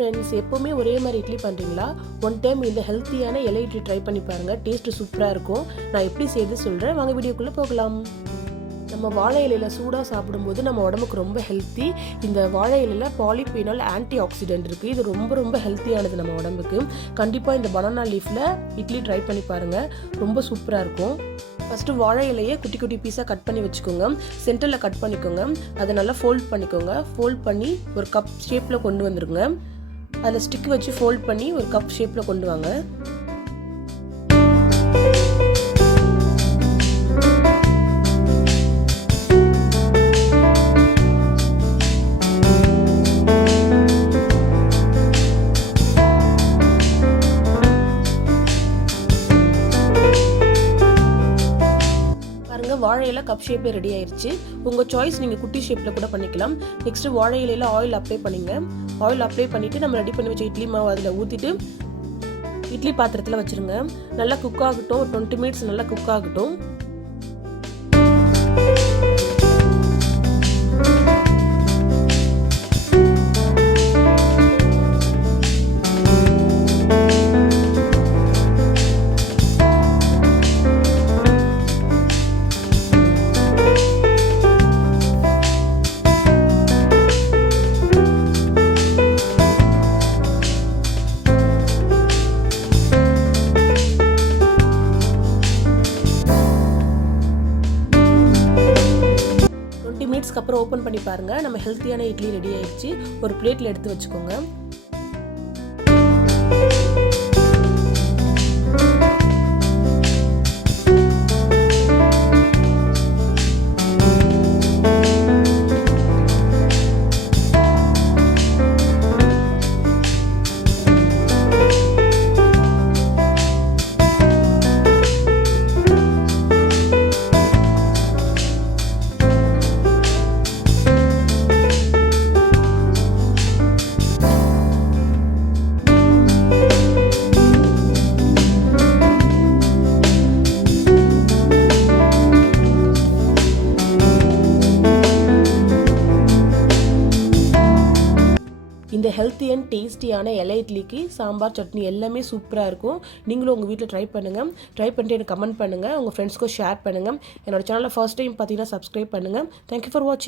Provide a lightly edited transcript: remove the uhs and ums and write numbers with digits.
Friends, எப்போவுமே ஒரே மாதிரி இட்லி பண்ணுறீங்களா? ஒன் டைம் இந்த ஹெல்த்தியான இலை இட்லி ட்ரை பண்ணி பாருங்கள். டேஸ்ட்டு சூப்பராக இருக்கும். நான் எப்படி செய்து சொல்கிறேன், வாங்க வீடியோக்குள்ளே போகலாம். நம்ம வாழை இலையில் சூடாக சாப்பிடும்போது நம்ம உடம்புக்கு ரொம்ப ஹெல்த்தி. இந்த வாழை இலையில் பாலிபீனால் ஆன்டி ஆக்சிடென்ட் இருக்குது. இது ரொம்ப ரொம்ப ஹெல்த்தியானது நம்ம உடம்புக்கு. கண்டிப்பாக இந்த பனானா லீஃபில் இட்லி ட்ரை பண்ணி பாருங்கள், ரொம்ப சூப்பராக இருக்கும். ஃபஸ்ட்டு வாழை இலையை குட்டி குட்டி பீஸாக கட் பண்ணி வச்சுக்கோங்க. சென்டரில் கட் பண்ணிக்கோங்க. அதை நல்லா ஃபோல்ட் பண்ணிக்கோங்க. ஃபோல்ட் பண்ணி ஒரு கப் ஷேப்பில் கொண்டு வந்துருங்க. அதில் ஸ்டிக் வச்சு ஃபோல்ட் பண்ணி ஒரு கப் ஷேப்பில் கொண்டு வாங்க. வாழை இலை கப் ஷேப்பே ரெடி ஆயிடுச்சு. உங்கள் சாய்ஸ், நீங்கள் குட்டி ஷேப்பில் கூட பண்ணிக்கலாம். நெக்ஸ்ட்டு வாழை இலையில் ஆயில் அப்ளை பண்ணிங்க. ஆயில் அப்ளை பண்ணிவிட்டு நம்ம ரெடி பண்ணி வச்ச இட்லி மாவு அதில் ஊற்றிட்டு இட்லி பாத்திரத்தில் வச்சுருங்க. நல்லா குக் ஆகட்டும். 20 மினிட்ஸ் நல்லா குக் ஆகட்டும். மினிட்ஸ்க்கு அப்புறம் ஓப்பன் பண்ணி பாருங்க. நம்ம ஹெல்த்தியான இட்லி ரெடி ஆயிடுச்சு. ஒரு பிளேட்ல எடுத்து வச்சுக்கோங்க. இந்த ஹெல்த்தி அண்ட் டேஸ்டியான இலை இட்லிக்கு சாம்பார், சட்னி எல்லாமே சூப்பராக இருக்கும். நீங்களும் உங்கள் வீட்டில் ட்ரை பண்ணுங்கள். ட்ரை பண்ணிட்டு எனக்கு கமெண்ட் பண்ணுங்கள். உங்கள் ஃப்ரெண்ட்ஸ்க்கும் ஷேர் பண்ணுங்கள். என்னோட சேனலை ஃபர்ஸ்ட் டைம் பார்த்தீங்கன்னா சப்ஸ்கிரைப் பண்ணுங்கள். தேங்க்யூ ஃபார் வாட்சிங்.